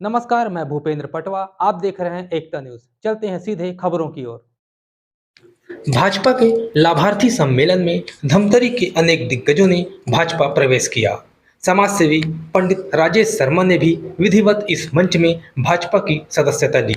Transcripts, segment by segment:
नमस्कार, मैं भूपेंद्र पटवा। आप देख रहे हैं एकता न्यूज। चलते हैं सीधे खबरों की ओर। भाजपा के लाभार्थी सम्मेलन में धमतरी के अनेक दिग्गजों ने भाजपा प्रवेश किया। समाजसेवी पंडित राजेश शर्मा ने भी विधिवत इस मंच में भाजपा की सदस्यता ली।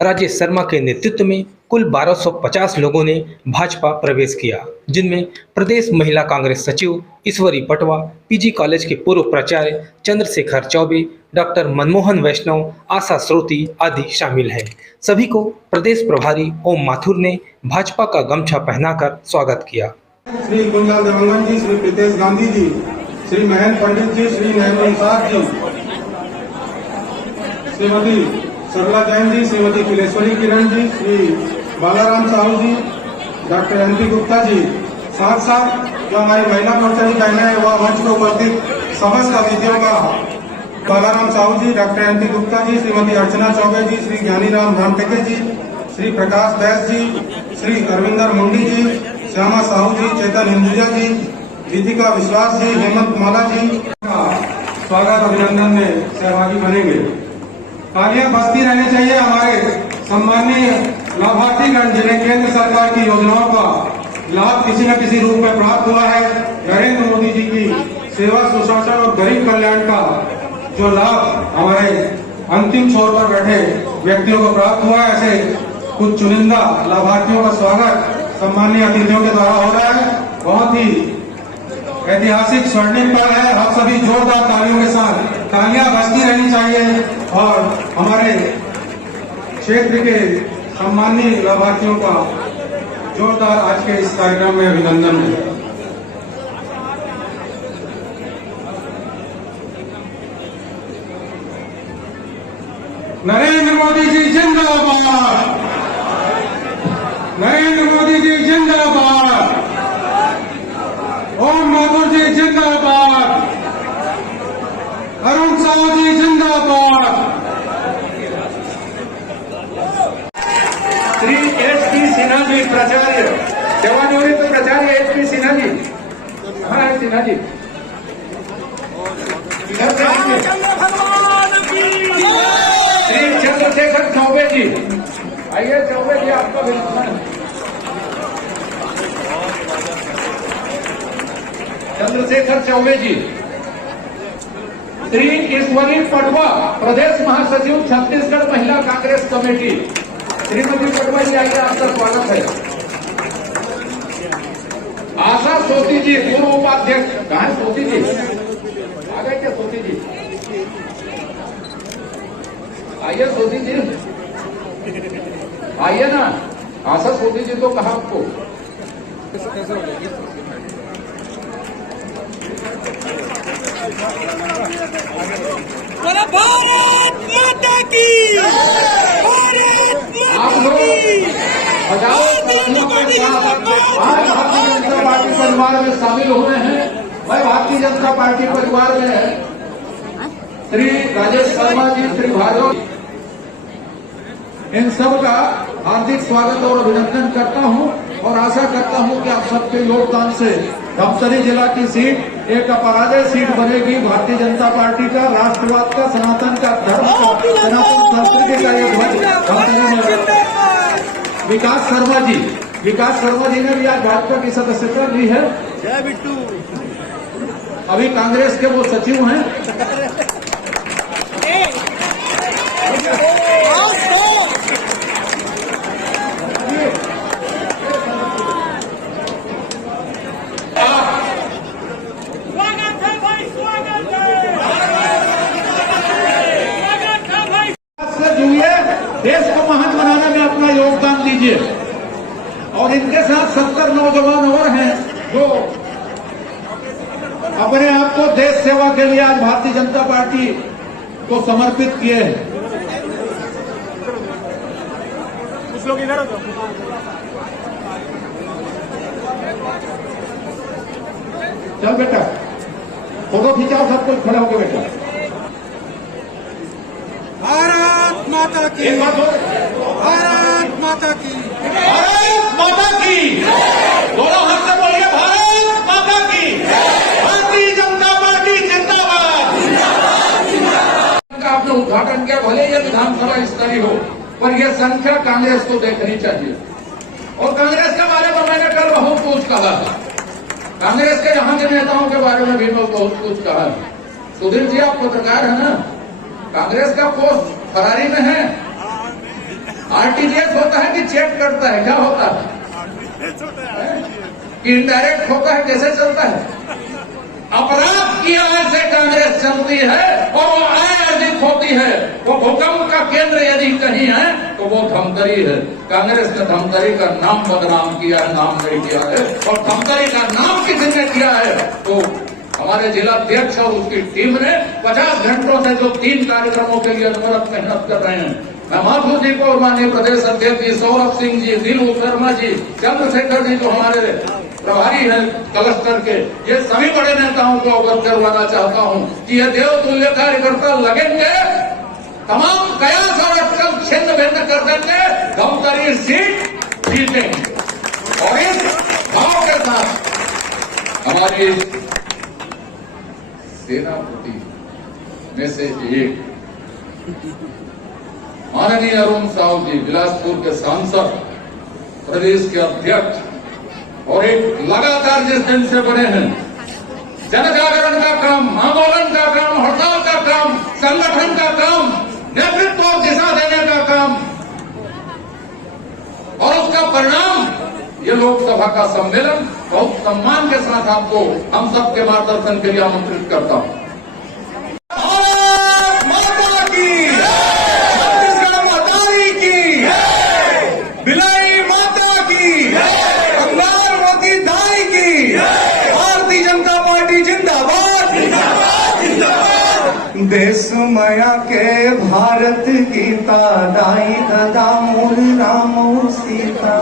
राजेश शर्मा के नेतृत्व में कुल 1250 लोगों ने भाजपा प्रवेश किया, जिनमें प्रदेश महिला कांग्रेस सचिव ईश्वरी पटवा, पीजी कॉलेज के पूर्व प्राचार्य चंद्रशेखर चौबे, डॉक्टर मनमोहन वैष्णव, आशा श्रोती आदि शामिल हैं। सभी को प्रदेश प्रभारी ओम माथुर ने भाजपा का गमछा पहनाकर स्वागत किया। श्री कुंजल देवंगन जी, श्री प्रीतेश गांधी जी, श्री महेंद्र पंडित जी, श्री नरेंद्र साहब जी, श्रीमती सरला जैन जी, श्रीमती कुलेश्वरी किरण जी, श्री बालाराम साहू जी, डॉक्टर एनपी गुप्ता जी, साथ साथ जो हमारी महिला मोर्चा की बहनें हैं वह मंच को उपस्थित समस्त अतिथियों का बालाराम साहू जी, डॉक्टर एनपी गुप्ता जी, श्रीमती अर्चना चौबे जी, श्री ज्ञानीराम धामटेके जी, श्री प्रकाश बैस जी, श्री अरविंदर मुंडी जी, श्यामा साहू जी, चेतन हिंदुजा जी, विधिका विश्वास जी, हेमंत माला जी का स्वागत अभिनंदन में सहभागी बनेंगे। तालियां बजती रहनी चाहिए हमारे सम्मानीय लाभार्थीगण जिन्हें केंद्र सरकार की योजनाओं का लाभ किसी न किसी रूप में प्राप्त हुआ है। नरेंद्र मोदी जी की सेवा, सुशासन और गरीब कल्याण का जो लाभ हमारे अंतिम छोर पर बैठे व्यक्तियों को प्राप्त हुआ है, ऐसे कुछ चुनिंदा लाभार्थियों का स्वागत सम्मानीय अतिथियों के द्वारा हो रहा है। बहुत ही ऐतिहासिक स्वर्णिम पल है। हम सभी जोरदार तालियों के साथ तालियां बजती रहनी चाहिए और हमारे क्षेत्र के सम्मानीय लाभार्थियों का जोरदार आज के इस कार्यक्रम में अभिनंदन है। नरेंद्र मोदी जी जिंदाबाद, नरेंद्र मोदी जी जिंदाबाद, ओम माथुर जी जिंदाबाद, अरुण साहू जी जिंदाबाद, श्री एच.पी. सिन्हा जी प्राचार्य, सेवानिवृत्त प्राचार्य एच.पी. सिन्हा जी, कहाँ है सिन्हा जी? श्री चंद्रशेखर चौबे जी, आइए चौबे जी, आपका अभिनंदन। चंद्रशेखर चौबे जी, श्री ईश्वरी पटवा, प्रदेश महासचिव छत्तीसगढ़ महिला कांग्रेस कमेटी, श्रीमती पटवा जी आइए, आपका स्वागत है। आशा सोती जी, पूर्व उपाध्यक्ष, कहाँ सोती जी? आ गए क्या सोती जी? आइए सोती जी, आइए ना। आशा सोती जी तो कहा आपको? भारत माता की, आप लोग भारतीय जनता पार्टी परिवार में शामिल हुए हैं। मैं भारतीय जनता पार्टी परिवार में श्री राजेश शर्मा जी, श्री भाजपा, इन सब का हार्दिक स्वागत और अभिनंदन करता हूं और आशा करता हूं कि आप सबके योगदान से धमतरी जिला की सीट एक अपराजय सीट बनेगी। भारतीय जनता पार्टी का, राष्ट्रवाद का, सनातन का, धर्म का, सनातन संस्कृति का ये ध्वज विकास शर्मा जी ने भी आज भाजपा की सदस्यता ली है। जय बिट्टू, अभी कांग्रेस के वो सचिव हैं। देश को महान बनाने में अपना योगदान दीजिए। और इनके साथ 70 नौजवान और हैं जो अपने आप को देश सेवा के लिए आज भारतीय जनता पार्टी को समर्पित किए हैं। कुछ लोग इधर हो, चल बेटा, फोटो खिंचाओ, सब कुछ खड़े होकर बेटा। भारत माता की, भारत माता की, भारत माता की, दोनों हाथ से बोलिए, भारत माता की, भारतीय जनता पार्टी जिंदाबाद। आपने उद्घाटन किया, भले ये विधानसभा स्तरीय हो, पर यह संख्या कांग्रेस को देखनी चाहिए। और कांग्रेस के बारे में मैंने कल बहुत कुछ कहा था, कांग्रेस के यहाँ के नेताओं के बारे में भी मैं बहुत कुछ कहा है। सुधीर जी, आप पत्रकार है ना, कांग्रेस का पोस्ट फरारी में है, आरटीजीएस होता है कि चेक करता है, क्या होता है कि इनडायरेक्ट होता है, कैसे चलता है? अपराध की आय से कांग्रेस चलती है और वो आय अर्जित होती है। वो भूकंप का केंद्र यदि कहीं है तो वो धमतरी है। कांग्रेस ने धमतरी का नाम बदनाम किया है, नाम नहीं किया है। और धमतरी का नाम किसी ने किया है तो हमारे जिलाध्यक्ष और उसकी टीम ने 50 घंटों से जो 3 कार्यक्रमों के लिए अनवरत मेहनत कर रहे हैं। मैं माथुर जी को और माननीय प्रदेश अध्यक्ष जी सौरभ सिंह जी, दिलू शर्मा जी, चंद्रशेखर जी जो हमारे प्रभारी हैं क्लस्टर के, ये सभी बड़े नेताओं को अवगत करवाना चाहता हूं कि ये देवतुल्य कार्यकर्ता लगेंगे, तमाम कयास और अटकल छिन्न भिन्न कर देंगे, धमतरी सीट जीतेंगे। और इस भाव के साथ हमारी सेनापति में से एक माननीय अरुण साहू जी, बिलासपुर के सांसद, प्रदेश के अध्यक्ष और एक लगातार जिस दिन से बने हैं, जन जागरण का काम, आंदोलन का काम, हड़ताल का काम, संगठन का काम, नेतृत्व और दिशा देने का काम, और उसका परिणाम ये लोकसभा का सम्मेलन। बहुत सम्मान के साथ आपको हम सबके मार्गदर्शन के लिए आमंत्रित करता हूं। देश माया के भारत गीता दाई दादा मूल रामो सीता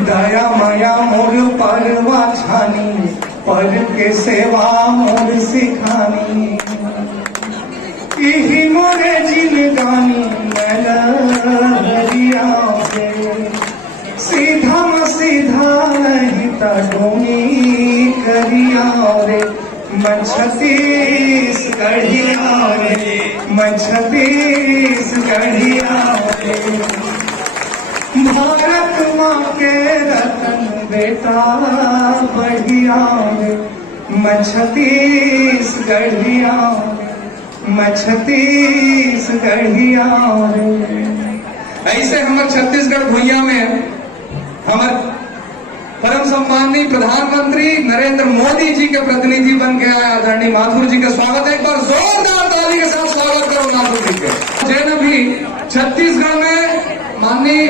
दया माया मोर परवा छानी पर के सेवा मोर सिखानी यही मोरे जिनगानी हरिया सीधा म सीधा हिता डोंगी करिया रे मैं छत्तीसगढ़िया रे, मैं छत्तीसगढ़िया रे। भारत माँ के रतन बेटा बढ़िया रे, मैं छत्तीसगढ़िया रे, मैं छत्तीसगढ़िया रे। ऐसे हमारे छत्तीसगढ़ भुइया में हमारे परम सम्माननीय प्रधानमंत्री नरेंद्र मोदी जी के प्रतिनिधि बन के आए आदरणीय माथुर जी का स्वागत है। एक बार जोरदार ताली के साथ स्वागत करो माथुर जी के। जैन भी छत्तीसगढ़ में माननीय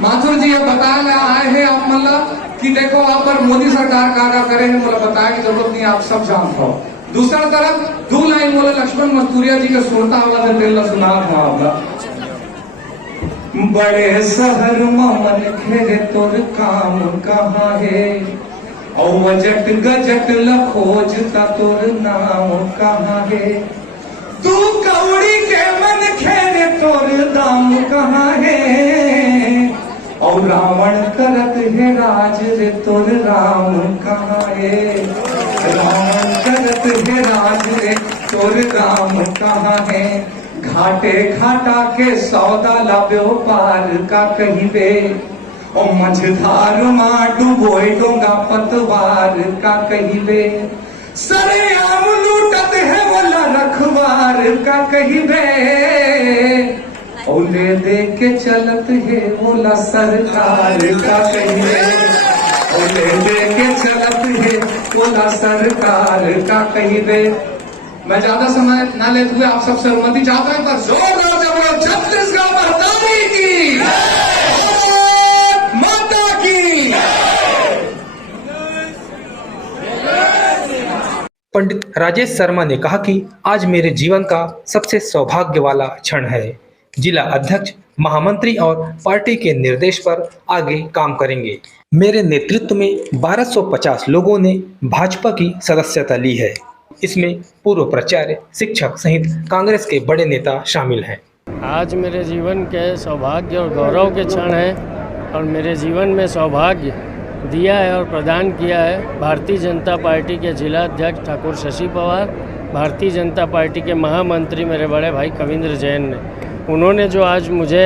माथुर जी ये बताने आए हैं आप मतलब कि देखो आप पर मोदी सरकार का करे हैं, बोला बताया कि जरूरत नहीं, आप सब जानते हो। दूसरा तरफ 2 लाइन बोले लक्ष्मण मस्तूरिया जी के सुनता हुआ दिल सुना था आपका बड़े शहर मन खेरे तोर काम कहाँ है और बजट गजट लखोज का तोर नाम कहाँ है तू कौड़ी के मन खेरे तोर दाम कहाँ है और रावण करत है राज रे तोर राम कहाँ है रावण करत है राज रे तोर राम कहाँ है घाटे घाटा के सौदा ला व्यापार का कहिबे और मझधार माँ डूबोए डोंगा पतवार का कहिबे सरेआम लूटत है बोला रखवार का कहिबे और ले दे के चलत है बोला सरकार का कहिबे और ले दे के चलत है बोला सरकार का कहिबे। मैं ज्यादा समय ना लेते हुए आप सबसे अनुमति चाहता हूं, पर जोरदार जब छत्तीसगढ़ मर्दानी की माता की। पंडित राजेश शर्मा ने कहा कि आज मेरे जीवन का सबसे सौभाग्य वाला क्षण है। जिला अध्यक्ष, महामंत्री और पार्टी के निर्देश पर आगे काम करेंगे। मेरे नेतृत्व में 1250 लोगों ने भाजपा की सदस्यता ली है। इसमें पूर्व प्राचार्य, शिक्षक सहित कांग्रेस के बड़े नेता शामिल हैं। आज मेरे जीवन के सौभाग्य और गौरव के क्षण हैं और मेरे जीवन में सौभाग्य दिया है और प्रदान किया है भारतीय जनता पार्टी के जिला अध्यक्ष ठाकुर शशि पवार, भारतीय जनता पार्टी के महामंत्री मेरे बड़े भाई कविंद्र जैन ने, उन्होंने जो आज मुझे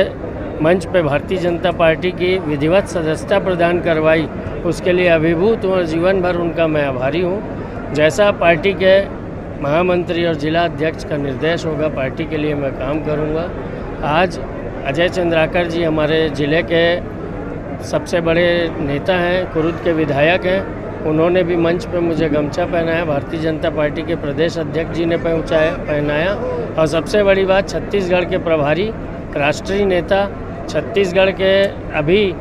मंच पे भारतीय जनता पार्टी की विधिवत सदस्यता प्रदान करवाई, उसके लिए अभिभूत हूँ और जीवन भर उनका मैं आभारी हूँ। जैसा पार्टी के महामंत्री और जिला अध्यक्ष का निर्देश होगा, पार्टी के लिए मैं काम करूँगा। आज अजय चंद्राकर जी हमारे ज़िले के सबसे बड़े नेता हैं, कुरुद के विधायक हैं, उन्होंने भी मंच पे मुझे गमछा पहनाया, भारतीय जनता पार्टी के प्रदेश अध्यक्ष जी ने पहनाया। और सबसे बड़ी बात, छत्तीसगढ़ के प्रभारी राष्ट्रीय नेता, छत्तीसगढ़ के अभी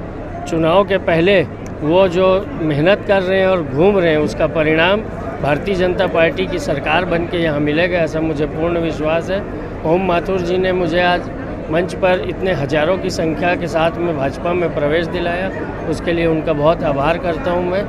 चुनाव के पहले वो जो मेहनत कर रहे हैं और घूम रहे हैं, उसका परिणाम भारतीय जनता पार्टी की सरकार बन के यहाँ मिलेगा, ऐसा मुझे पूर्ण विश्वास है। ओम माथुर जी ने मुझे आज मंच पर इतने हजारों की संख्या के साथ में भाजपा में प्रवेश दिलाया, उसके लिए उनका बहुत आभार करता हूँ मैं।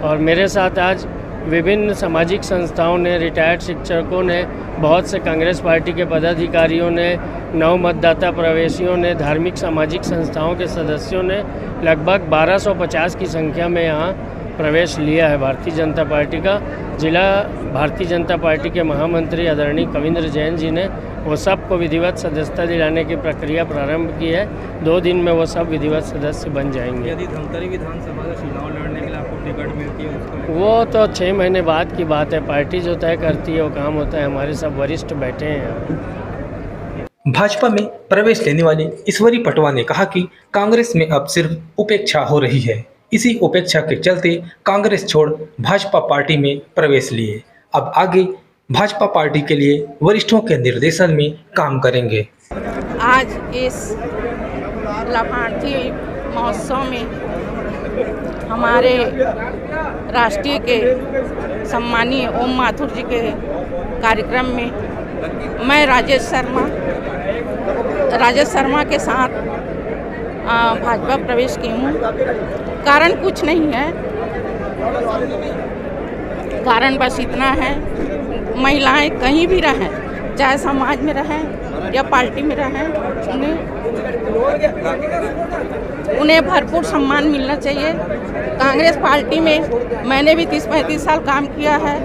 और मेरे साथ आज विभिन्न सामाजिक संस्थाओं ने, रिटायर्ड शिक्षकों ने, बहुत से कांग्रेस पार्टी के पदाधिकारियों ने, नव मतदाता प्रवेशियों ने, धार्मिक सामाजिक संस्थाओं के सदस्यों ने लगभग 1250 की संख्या में यहाँ प्रवेश लिया है भारतीय जनता पार्टी का। जिला भारतीय जनता पार्टी के महामंत्री आदरणीय कविंद्र जैन जी ने वो सबको विधिवत सदस्यता दिलाने की प्रक्रिया प्रारंभ की है। 2 दिन में वो सब विधिवत सदस्य बन जाएंगे। यदि धमतरी विधानसभा का चुनाव लड़ने के लिए आपको टिकट मिलती है उसको, वो तो 6 महीने बाद की बात है, पार्टी जो तय करती है वो काम होता है। हमारे सब वरिष्ठ बैठे हैं। भाजपा में प्रवेश लेने वाले ईश्वरी पटवा ने कहा कि कांग्रेस में अब सिर्फ उपेक्षा हो रही है, इसी उपेक्षा के चलते कांग्रेस छोड़ भाजपा पार्टी में प्रवेश लिए। अब आगे भाजपा पार्टी के लिए वरिष्ठों के निर्देशन में काम करेंगे। आज इस लाभार्थी महोत्सव में हमारे राष्ट्रीय के सम्मानीय ओम माथुर जी के कार्यक्रम में मैं राजेश शर्मा के साथ भाजपा प्रवेश की हूँ। कारण कुछ नहीं है, कारण बस इतना है, महिलाएं कहीं भी रहें, चाहे समाज में रहें या पार्टी में रहें, उन्हें भरपूर सम्मान मिलना चाहिए। कांग्रेस पार्टी में मैंने भी 30-35 साल काम किया है,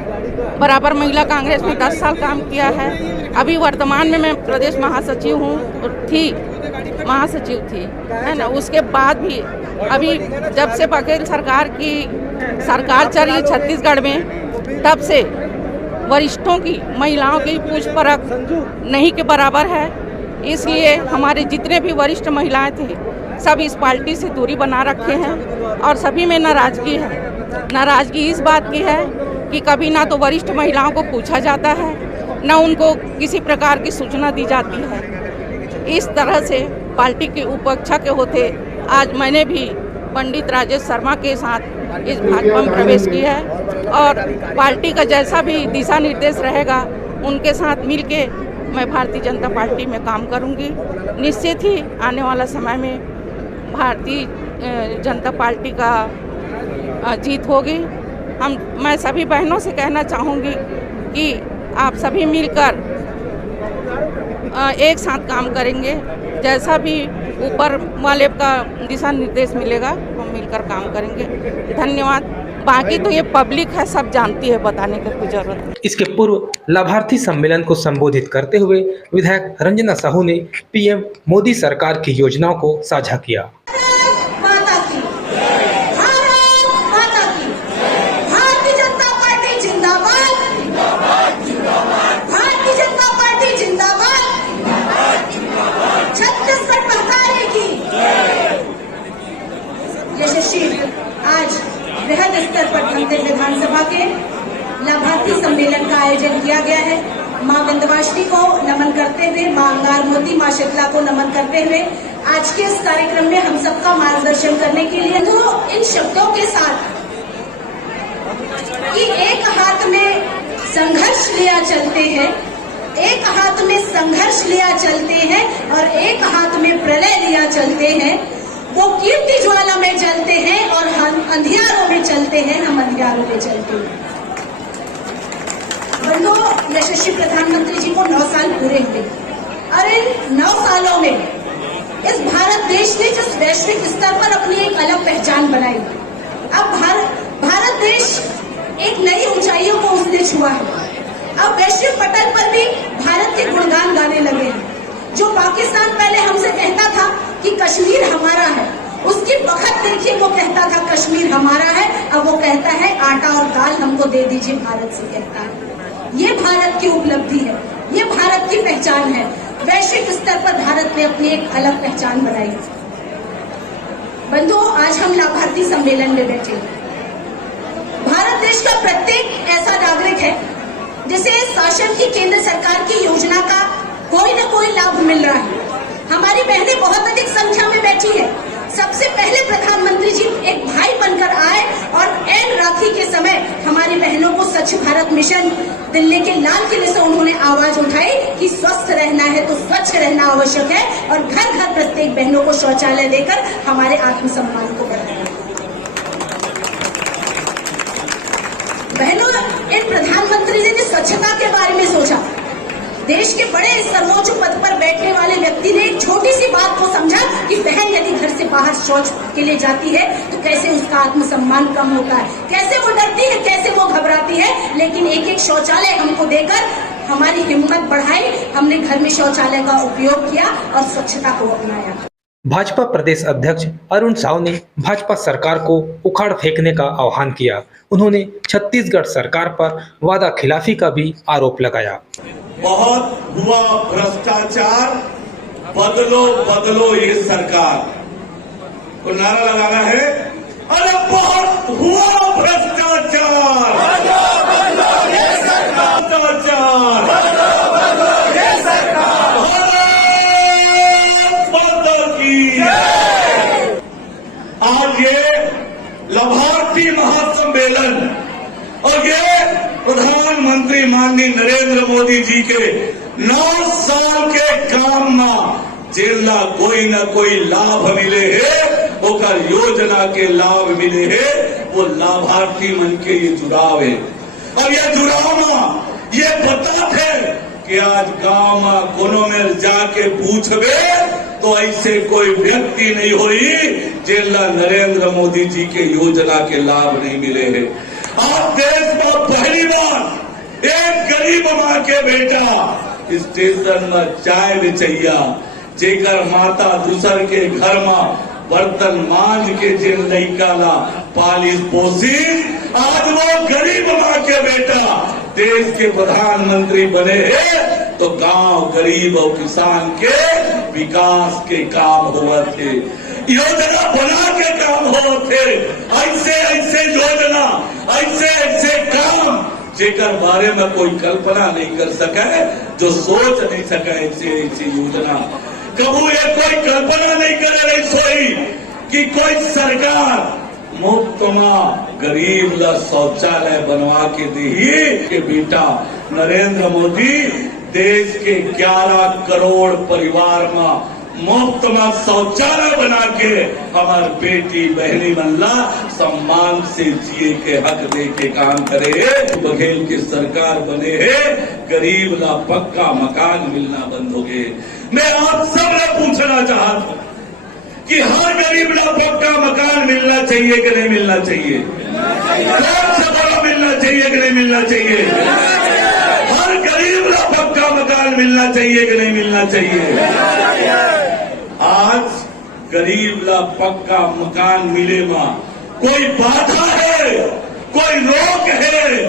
बराबर महिला कांग्रेस में 10 साल काम किया है। अभी वर्तमान में मैं प्रदेश महासचिव थी, है ना। उसके बाद भी अभी जब से बघेल सरकार चल रही छत्तीसगढ़ में, तब से वरिष्ठों की, महिलाओं की पूछ परख नहीं के बराबर है। इसलिए हमारे जितने भी वरिष्ठ महिलाएं थे, सब इस पार्टी से दूरी बना रखे हैं और सभी में नाराजगी है। नाराजगी इस बात की है कि कभी ना तो वरिष्ठ महिलाओं को पूछा जाता है, ना उनको किसी प्रकार की सूचना दी जाती है। इस तरह से पार्टी की उपेक्षा के होते आज मैंने भी पंडित राजेश शर्मा के साथ इस भाजपा में प्रवेश किया है और पार्टी का जैसा भी दिशा निर्देश रहेगा, उनके साथ मिलके मैं भारतीय जनता पार्टी में काम करूंगी। निश्चित ही आने वाला समय में भारतीय जनता पार्टी का जीत होगी। मैं सभी बहनों से कहना चाहूँगी कि आप सभी मिलकर एक साथ काम करेंगे, जैसा भी ऊपर वाले का दिशा निर्देश मिलेगा हम मिलकर काम करेंगे। धन्यवाद। बाकी तो ये पब्लिक है, सब जानती है, बताने की कोई जरूरत नहीं। इसके पूर्व लाभार्थी सम्मेलन को संबोधित करते हुए विधायक रंजना साहू ने पीएम मोदी सरकार की योजनाओं को साझा किया। आज बृहद स्तर पर धमतरी विधानसभा के लाभार्थी सम्मेलन का आयोजन किया गया है। मां विंध्यवासिनी को नमन करते हुए, मां अंगारमोती, मां शीतला को नमन करते हुए आज के इस कार्यक्रम में हम सबका मार्गदर्शन करने के लिए तो इन शब्दों के साथ कि एक हाथ में संघर्ष लिया चलते हैं, एक हाथ में संघर्ष लिया चलते हैं और एक हाथ में प्रलय लिया चलते हैं। वो कीर्ति ज्वाला में जलते हैं और हम अंधियारों में चलते हैं, हम अंधियारों में चलते हैं। बंधु, यशस्वी प्रधानमंत्री जी को 9 साल पूरे हुए और इन 9 सालों में इस भारत देश ने जिस वैश्विक स्तर पर अपनी एक अलग पहचान बनाई, अब भारत देश एक नई ऊंचाइयों को उसने छुआ है। अब वैश्विक पटल पर भी भारत के गुणगान गाने लगे हैं। जो पाकिस्तान पहले हमसे कहता था कि कश्मीर हमारा है, उसकी बखत देखिए, वो कहता था कश्मीर हमारा है, अब वो कहता है आटा और दाल हमको दे दीजिए, भारत से कहता है। ये भारत की उपलब्धि है, ये भारत की पहचान है। वैश्विक स्तर पर भारत ने अपनी एक अलग पहचान बनाई। बंधुओं, आज हम लाभार्थी सम्मेलन में बैठे। भारत देश का प्रत्येक ऐसा नागरिक है जिसे शासन की केंद्र सरकार की योजना का कोई न कोई लाभ मिल रहा है। हमारी बहनें बहुत अधिक संख्या में बैठी है। सबसे पहले प्रधानमंत्री जी एक भाई बनकर आए और एन राखी के समय हमारी बहनों को स्वच्छ भारत मिशन दिल्ली के लाल किले से उन्होंने आवाज उठाई कि स्वस्थ रहना है तो स्वच्छ रहना आवश्यक है, और घर घर प्रत्येक बहनों को शौचालय देकर हमारे आत्मसम्मान को बढ़ाया। बहनों, इन प्रधानमंत्री ने स्वच्छता के बारे में सोचा। देश के बड़े सर्वोच्च पद पर बैठने वाले व्यक्ति ने एक छोटी सी बात को समझा कि बहन यदि घर से बाहर शौच के लिए जाती है तो कैसे उसका आत्मसम्मान कम होता है, कैसे वो डरती है, कैसे वो घबराती है। लेकिन एक एक शौचालय हमको देकर हमारी हिम्मत बढ़ाई, हमने घर में शौचालय का उपयोग किया और स्वच्छता को अपनाया। भाजपा प्रदेश अध्यक्ष अरुण साव ने भाजपा सरकार को उखाड़ फेंकने का आह्वान किया। उन्होंने छत्तीसगढ़ सरकार पर वादा खिलाफी का भी आरोप लगाया। बहुत हुआ भ्रष्टाचार, बदलो बदलो ये सरकार को नारा लगाना है। अरे बहुत हुआ भ्रष्टाचार, बदलो ये सरकार, भ्रष्टाचार, बदलो ये सरकार, भारत की। आज ये लाभार्थी महासम्मेलन और ये प्रधानमंत्री माननीय नरेंद्र मोदी जी के 9 साल के काम में जिला कोई न कोई लाभ मिले है, ओकर योजना के लाभ मिले है, वो लाभार्थी मन के ये जुड़ाव है। और ये जुड़ाव में ये बता है कि आज गांव में कोनो में जाके पूछबे तो ऐसे कोई व्यक्ति नहीं होई जिला नरेंद्र मोदी जी के योजना के लाभ नहीं मिले हैं। आज देश में पहली बार एक गरीब माँ के बेटा स्टेशन में चाय बेचैया, जेकर माता दूसर के घर में बर्तन मांझ के जिन लड़का ला पालिस पोसी, आज वो गरीब माँ के बेटा देश के प्रधानमंत्री बने हैं तो गांव गरीब और किसान के विकास के काम हुआ थे, योजना बना के काम हुआ थे। ऐसे ऐसे योजना, ऐसे ऐसे काम जेकर बारे में कोई कल्पना नहीं कर सके, जो सोच नहीं सके ऐसे ऐसी योजना। कबू ये कोई कल्पना नहीं करे रही सोई कि कोई सरकार मुफ्त में गरीब ला शौचालय बनवा के दी के बेटा नरेंद्र मोदी देश के 11 करोड़ परिवार में मुफ्त में शौचालय बना के हमार बेटी बहनी मनला सम्मान से जिए के हक दे के काम करे। बघेल की सरकार बने है, गरीब ला पक्का मकान मिलना बंद हो गए। मैं आप सबसे पूछना चाहता हूँ कि हर गरीब ला पक्का मकान मिलना चाहिए कि नहीं मिलना चाहिए? मिलना चाहिए कि नहीं मिलना चाहिए? हर गरीब ला पक्का मकान मिलना चाहिए कि नहीं मिलना चाहिए? आज गरीब ला पक्का मकान मिले मां कोई बाधा है, कोई रोक है,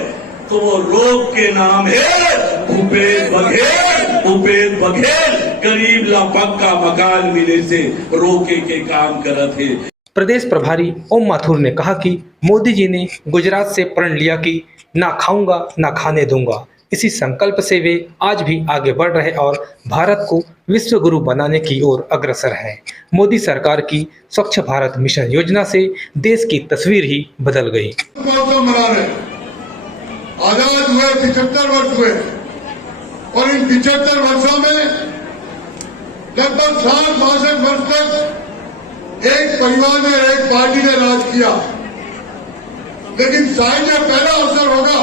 तो वो रोक के नाम है भूपेश बघेल। भूपेश बघेल गरीब ला पक्का मकान मिले से रोके के काम करत है। प्रदेश प्रभारी ओम माथुर ने कहा कि मोदी जी ने गुजरात से प्रण लिया कि ना खाऊंगा ना खाने दूंगा। इसी संकल्प से वे आज भी आगे बढ़ रहे और भारत को विश्व गुरु बनाने की ओर अग्रसर हैं। मोदी सरकार की स्वच्छ भारत मिशन योजना से देश की तस्वीर ही बदल गई। आजाद हुए 75 वर्ष हुए और इन 75 वर्षों में लगभग 60-62 वर्ष तक एक परिवार ने, एक पार्टी ने राज किया। लेकिन शायद यह पहला अवसर होगा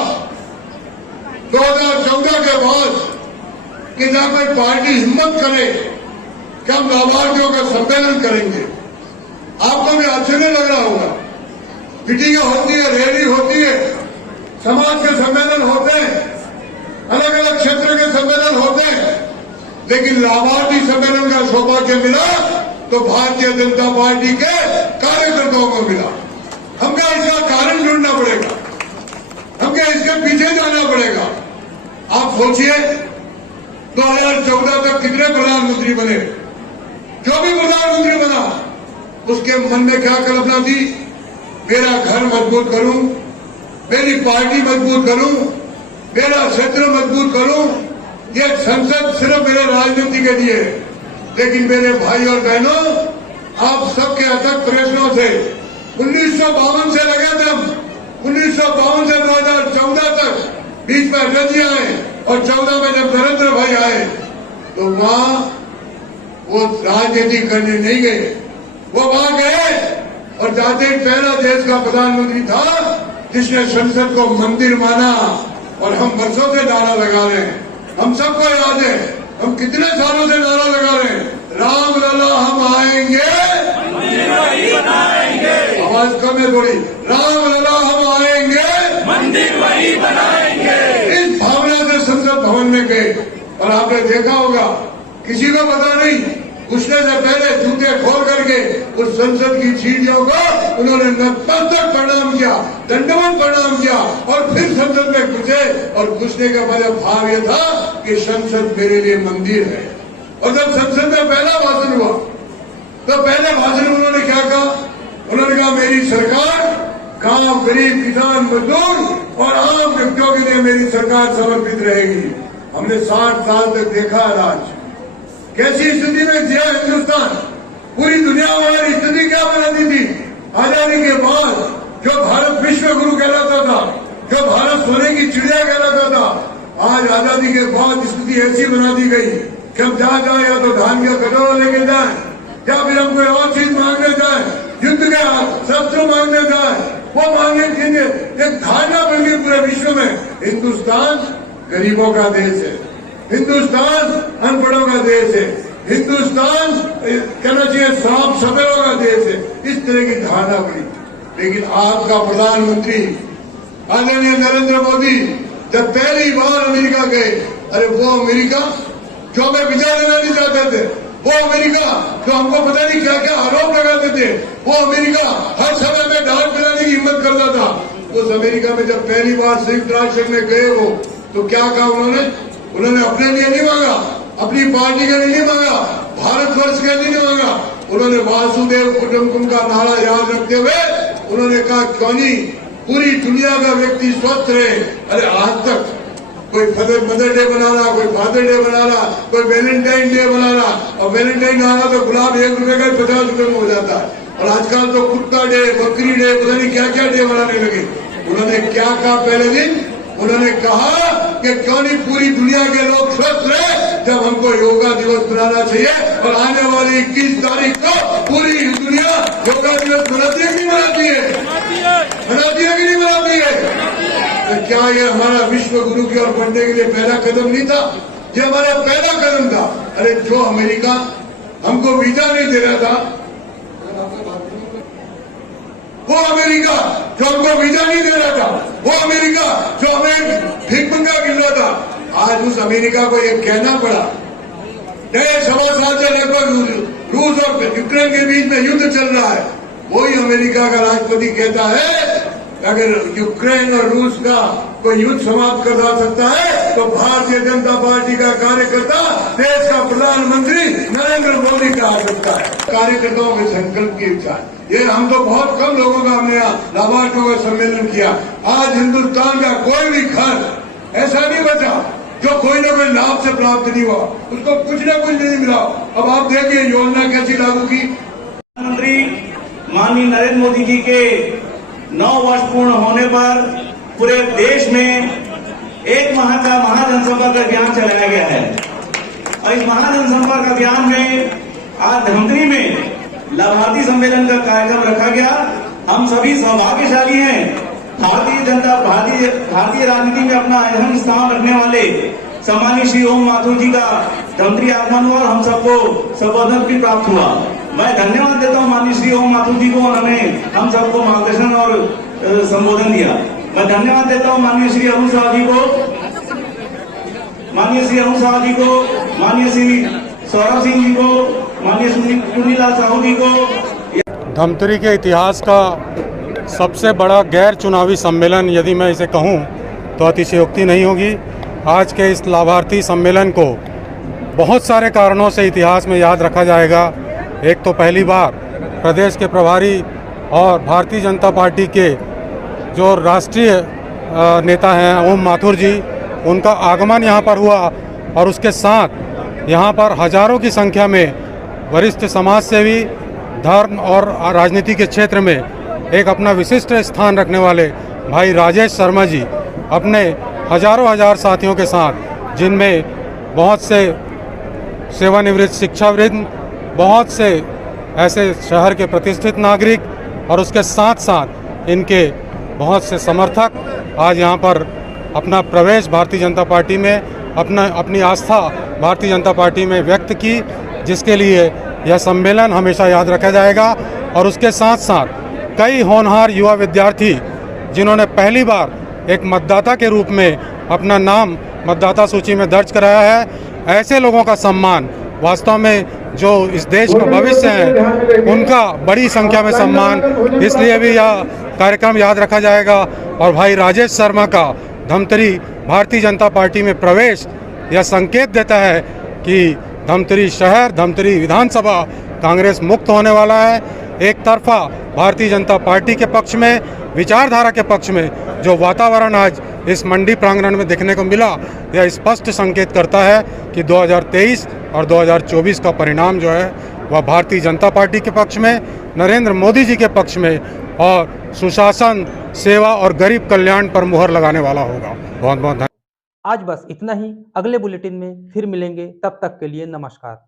2014 के बाद कि ना कोई पार्टी हिम्मत करे कि हम लाभार्थियों का सम्मेलन करेंगे। आपको भी आश्चर्य लग रहा होगा, मीटिंगें होती है, रैली होती है, समाज के सम्मेलन होते हैं, अलग अलग क्षेत्र के सम्मेलन होते हैं, लेकिन लाभार्थी सम्मेलन का सौभाग्य मिला तो भारतीय जनता पार्टी के कार्यकर्ताओं को मिला। हमको इसका कारण ढूंढना पड़ेगा, हमको इसके पीछे जाना पड़ेगा। आप सोचिए 2014 तक कितने प्रधानमंत्री बने, जो भी प्रधानमंत्री बना उसके मन में क्या कल्पना थी, मेरा घर मजबूत करूं, मेरी पार्टी मजबूत करूं, मेरा क्षेत्र मजबूत करूं। ये संसद सिर्फ मेरे राजनीति के लिए, लेकिन मेरे भाई और बहनों, आप सबके अथक प्रयत्नों से 1952 से लगे थे हम, 1952 से 2014 तक, बीच में अटल जी आए और 14 में जब नरेंद्र भाई आए तो वहां वो राजनीति करने नहीं गए, वो वहां गए और जाते ही पहला देश का प्रधानमंत्री था जिसने संसद को मंदिर माना। और हम वर्षों से नारा लगा रहे हैं, हम सबको याद है, हम कितने सालों से नारा लगा रहे हैं, राम लला हम आएंगे, आवाज कम है थोड़ी, राम लला हम आएंगे, मंदिर वही बनाएंगे। इस भावना से संसद भवन में गए और आपने देखा होगा किसी को पता नहीं, घुसने से पहले जूते खोल करके उस संसद की सीढ़ियों को उन्होंने नतमस्तक प्रणाम किया, दंडवत प्रणाम किया और फिर संसद में घुसे। और घुसने का मतलब भाव यह था कि संसद मेरे लिए मंदिर है। और जब संसद में पहला भाषण हुआ तो पहले भाषण में उन्होंने क्या कहा, उन्होंने कहा मेरी सरकार गांव, गरीब, किसान, मजदूर और आम व्यक्तियों के लिए मेरी सरकार समर्पित रहेगी। हमने 60 साल तक देखा राज, कैसी स्थिति में जिया हिंदुस्तान, पूरी दुनिया हमारी स्थिति क्या बनाती थी। आजादी के बाद जो भारत विश्व गुरु कहलाता था, जो भारत सोने की चिड़िया कहलाता था, आज आजादी के बाद स्थिति ऐसी बना दी गई कि हम जहाँ जाए या तो धान का कटोरा लेके जाए या फिर हम कोई और चीज मांगने जाए, युद्ध के शस्त्र मांगने जाए, वो मांगने के लिए एक धारणा बन गई पूरे विश्व में। हिंदुस्तान गरीबों का देश है, हिंदुस्तान अनपढ़ों का देश है, हिंदुस्तान कहना चाहिए सांप सपेरों का देश है, इस तरह की धारणा बनी। लेकिन आपका प्रधानमंत्री आदरणीय नरेंद्र मोदी जब पहली बार अमेरिका गए, अरे वो अमेरिका जो हमें वीजा देना नहीं चाहते थे, वो अमेरिका जो हमको पता नहीं क्या क्या आरोप लगाते थे, वो अमेरिका हर समय में डांट बनाने की हिम्मत करता था। उस अमेरिका में जब पहली बार संयुक्त राष्ट्र संघ में गए वो, तो क्या कहा उन्होंने अपने लिए नहीं मांगा, अपनी पार्टी के लिए नहीं मांगा, भारतवर्ष के लिए नहीं मांगा, उन्होंने वासुदेव कुटुंबकम का नारा याद रखते हुए उन्होंने कहा क्यों नहीं पूरी दुनिया का व्यक्ति स्वस्थ रहे। अरे आज तक कोई मदर डे बना रहा, कोई फादर डे बना रहा, कोई वैलेंटाइन डे बना रहा, और वैलेंटाइन आना तो गुलाब 1 रुपए का 50 रुपए में हो जाता है। और आजकल तो कुत्ता डे, बकरी डे, पता नहीं क्या क्या डे बनाने लगे। उन्होंने क्या कहा पहले दिन, उन्होंने कहा कि क्यों नहीं पूरी दुनिया के लोग स्वस्थ रहे, जब हमको योगा दिवस मनाना चाहिए। और आने वाली 21 तारीख को पूरी दुनिया योगा दिवस मनाती है कि नहीं मनाती है, मनाती है कि नहीं मनाती है। तो क्या ये हमारा विश्व गुरु की ओर बढ़ने के लिए पहला कदम नहीं था? ये हमारा पहला कदम था। अरे जो अमेरिका हमको वीजा नहीं दे रहा था, वो अमेरिका जो हमको वीजा नहीं दे रहा था, वो अमेरिका जो हमें भिखमंगा गिन रहा था, आज उस अमेरिका को ये कहना पड़ा। नए 1.25 साल से लगभग रूस और यूक्रेन के बीच में युद्ध चल रहा है, वही अमेरिका का राष्ट्रपति कहता है अगर यूक्रेन और रूस का कोई युद्ध समाप्त कर सकता है तो भारतीय जनता पार्टी का कार्यकर्ता देश का प्रधानमंत्री नरेंद्र मोदी का आ सकता है। कार्यकर्ताओं के संकल्प की इच्छा, ये हम तो बहुत कम लोगों का हमने लाभार्थियों का सम्मेलन किया। आज हिंदुस्तान का कोई भी घर ऐसा नहीं बचा जो कोई न कोई लाभ से प्राप्त नहीं हुआ, उसको कुछ न कुछ नहीं मिला। अब आप देखिए योजना कैसी लागू की। प्रधानमंत्री माननीय नरेंद्र मोदी जी के 9 वर्ष पूर्ण होने पर पूरे देश में 1 माह का महाजनसंपर्क अभियान चलाया गया है। और इस महाजनसंपर्क अभियान में आज धमतरी में लाभार्थी सम्मेलन का कार्यक्रम रखा गया। हम सभी सौभाग्यशाली हैं। भारतीय राजनीति में अपना अहम स्थान रखने वाले सम्मानित श्री ओम माथुर जी का धमतरी आगमन हुआ और हम सबको संबोधन भी प्राप्त हुआ। मैं धन्यवाद देता हूं माननीय श्री ओम माथुर जी को, उन्होंने हम सबको मार्गदर्शन और संबोधन दिया। मैं धन्यवाद देता हूं माननीय श्री अरुण साहब जी को माननीय श्री अरुण साहू जी को, माननीय श्री सौरभ सिंह जी को, माननीय चुन्नीलाल साहू जी को। धमतरी के इतिहास का सबसे बड़ा गैर चुनावी सम्मेलन यदि मैं इसे कहूं तो अतिशयोक्ति नहीं होगी। आज के इस लाभार्थी सम्मेलन को बहुत सारे कारणों से इतिहास में याद रखा जाएगा। एक तो पहली बार प्रदेश के प्रभारी और भारतीय जनता पार्टी के जो राष्ट्रीय नेता हैं ओम माथुर जी, उनका आगमन यहाँ पर हुआ और उसके साथ यहाँ पर हजारों की संख्या में वरिष्ठ समाज सेवी, धर्म और राजनीति के क्षेत्र में एक अपना विशिष्ट स्थान रखने वाले भाई राजेश शर्मा जी अपने हजार साथियों के साथ, जिनमें बहुत से सेवानिवृत्त शिक्षावृत्त, बहुत से ऐसे शहर के प्रतिष्ठित नागरिक और उसके साथ साथ इनके बहुत से समर्थक आज यहाँ पर अपना प्रवेश भारतीय जनता पार्टी में, अपनी आस्था भारतीय जनता पार्टी में व्यक्त की, जिसके लिए यह सम्मेलन हमेशा याद रखा जाएगा। और उसके साथ साथ कई होनहार युवा विद्यार्थी जिन्होंने पहली बार एक मतदाता के रूप में अपना नाम मतदाता सूची में दर्ज कराया है, ऐसे लोगों का सम्मान, वास्तव में जो इस देश का भविष्य है उनका बड़ी संख्या में सम्मान, इसलिए भी यह कार्यक्रम याद रखा जाएगा। और भाई राजेश शर्मा का धमतरी भारतीय जनता पार्टी में प्रवेश यह संकेत देता है कि धमतरी शहर, धमतरी विधानसभा कांग्रेस मुक्त होने वाला है। एक तरफा भारतीय जनता पार्टी के पक्ष में, विचारधारा के पक्ष में जो वातावरण आज इस मंडी प्रांगण में देखने को मिला, यह स्पष्ट संकेत करता है कि 2023 और 2024 का परिणाम जो है वह भारतीय जनता पार्टी के पक्ष में, नरेंद्र मोदी जी के पक्ष में और सुशासन, सेवा और गरीब कल्याण पर मुहर लगाने वाला होगा। बहुत बहुत धन्यवाद। आज बस इतना ही। अगले बुलेटिन में फिर मिलेंगे, तब तक के लिए नमस्कार।